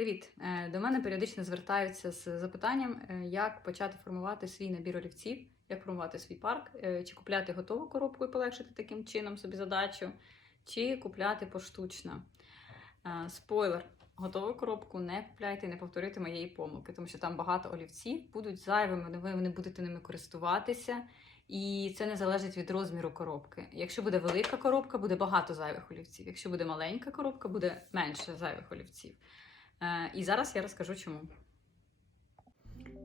Привіт! Е, До мене періодично звертаються з запитанням, е, як почати формувати свій набір олівців, як формувати свій парк, е, чи купляти готову коробку і полегшити таким чином собі задачу, чи купляти поштучно. Спойлер: готову коробку не купляйте і не повторюйте моєї помилки, тому що там багато олівців будуть зайвими, ви не будете ними користуватися. І це не залежить від розміру коробки. Якщо буде велика коробка, буде багато зайвих олівців. Якщо буде маленька коробка, буде менше зайвих олівців. Е, І зараз я розкажу чому.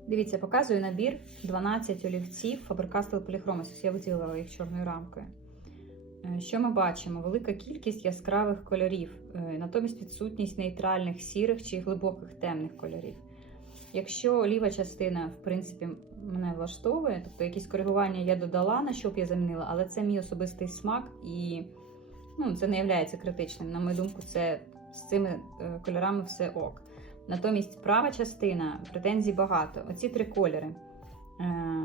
Дивіться, показую набір 12 олівців Faber-Castell. Я виділила їх чорною рамкою. Е, Що ми бачимо? Велика кількість яскравих кольорів, е, натомість відсутність нейтральних сірих чи глибоких темних кольорів. Якщо ліва частина, в принципі, мене влаштовує, тобто якісь коригування я додала, на що б я замінила, але це мій особистий смак і ну, це не є критичним. На мою думку, це з цими е, кольорами все ок. Натомість права частина претензій багато. Оці три кольори. Е,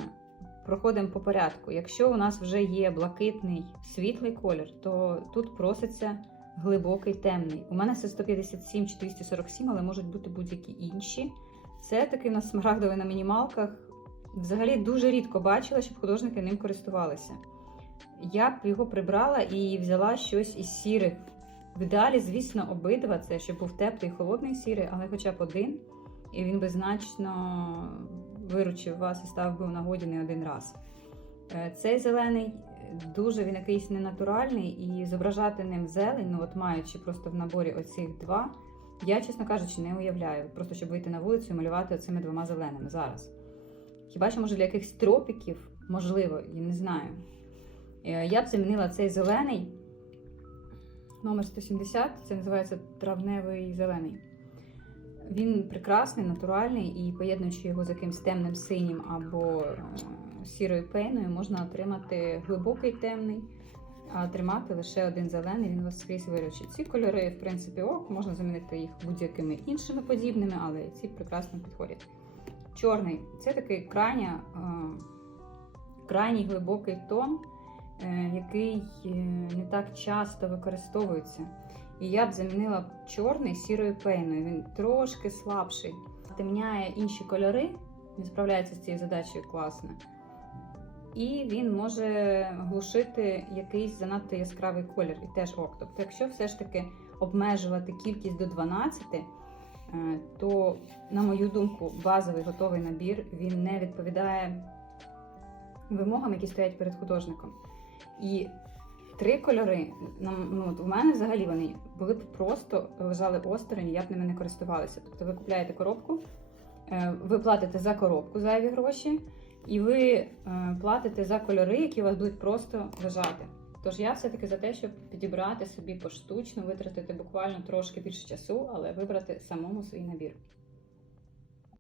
Проходимо по порядку. Якщо у нас вже є блакитний світлий колір, то тут проситься глибокий темний. У мене це 157 чи 247, але можуть бути будь-які інші. Це такий у нас смарагдовий на мінімалках. Взагалі дуже рідко бачила, щоб художники ним користувалися. Я б його прибрала і взяла щось із сірих. В ідеалі, звісно, обидва це, щоб був теплий холодний сірий, але хоча б один, і він би значно виручив вас і став би у нагоді не один раз. Е, Цей зелений дуже він якийсь ненатуральний, і зображати ним зелень, ну от маючи просто в наборі оцих два, я, чесно кажучи, не уявляю. Просто щоб вийти на вулицю і малювати оцими двома зеленими зараз. Хіба що, може, для якихось тропіків, можливо, я не знаю. Е, Я б замінила цей зелений номер 170, це називається травневий зелений. Він прекрасний, натуральний, і поєднуючи його з якимсь темним синім або е, сірою пейною, можна отримати глибокий темний, а тримати лише один зелений, він вас скрізь виручить. Ці кольори, в принципі, ок, можна замінити їх будь-якими іншими подібними, але ці прекрасно підходять. Чорний це такий крайня, е, крайній глибокий тон, який е, не так часто використовується. І я б замінила чорний сірою пейною. Він трошки слабший. Темняє інші кольори, він справляється з цією задачею класно. І він може глушити якийсь занадто яскравий колір і теж ок. Тобто, якщо все ж таки обмежувати кількість до 12, е, то, на мою думку, базовий готовий набір він не відповідає вимогам, які стоять перед художником. І три кольори, нам- ну, у мене взагалі вони були б просто лежали осторонь, я б ними не користувалася. Тобто ви купляєте коробку, е, ви платите за коробку зайві гроші, і ви е, платите за кольори, які у вас будуть просто лежати. Тож я все-таки за те, щоб підібрати собі поштучно, витратити буквально трошки більше часу, але вибрати самому свій набір.